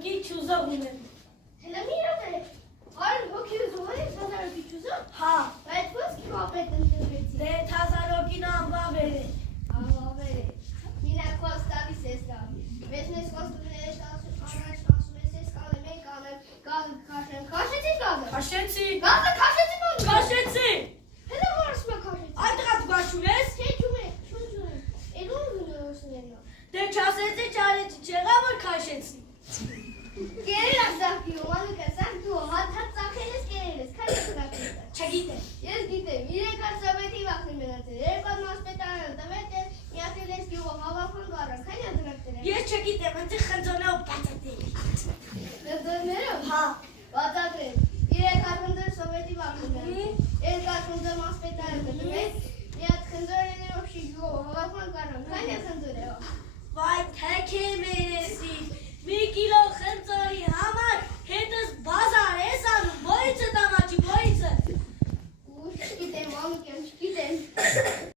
հոգի չուզող ունեմ։ Հələ մի րոպե։ Արդ հոգի ուզող ես 1000 հոգի չուզող։ Հա, Բայց ո՞նց կապետ ընդունվեցի։ դե 1000 հոգին անվավեր է։ Անվավեր է։ Մինակ խոստավիս ես տալի։ Մեզ խոստումները առաջ ասում ես ես կալեմ, մենք ալեմ, գազը քաշեմ։ Քաշեցի գազը։ Քաշեցի։ Գազը քաշեցի ո՞նց։ Քաշեցի։ Հələ ո՞նց մա քաշեցի։ Այդ դու քաշում ես։ Չէ, ջում է, չունջում։ Էլու ունոսներնա։ Դե չասեցի չարեցի, չեղա որ քաշեցի։ Կերել ասակի, ոմանուկա սակ դու, հատ ծախել ես կերել ես, քան ես ծախել։ Չգիտեմ։ Ես գիտեմ, 3 հատ սովետի վախտի մնացել, 2 հատ մասպետարան, տվեց ես միացել ես գյուղով, հավաքան գարան, քան ես դրակտել եմ։ Ես չգիտեմ, ընձի խնձոնով բացատի։ Դրներով։ Հա։ Բացատրել, 3 հատ խնձոր սովետի վախտի մնացել, 2 հատ խնձոր մասպետարան, տվեց, մի հատ խնձոր եներով շի գյուղով, հավաքան գարան, քան ես խնձոր եղավ։ Վայ, թեք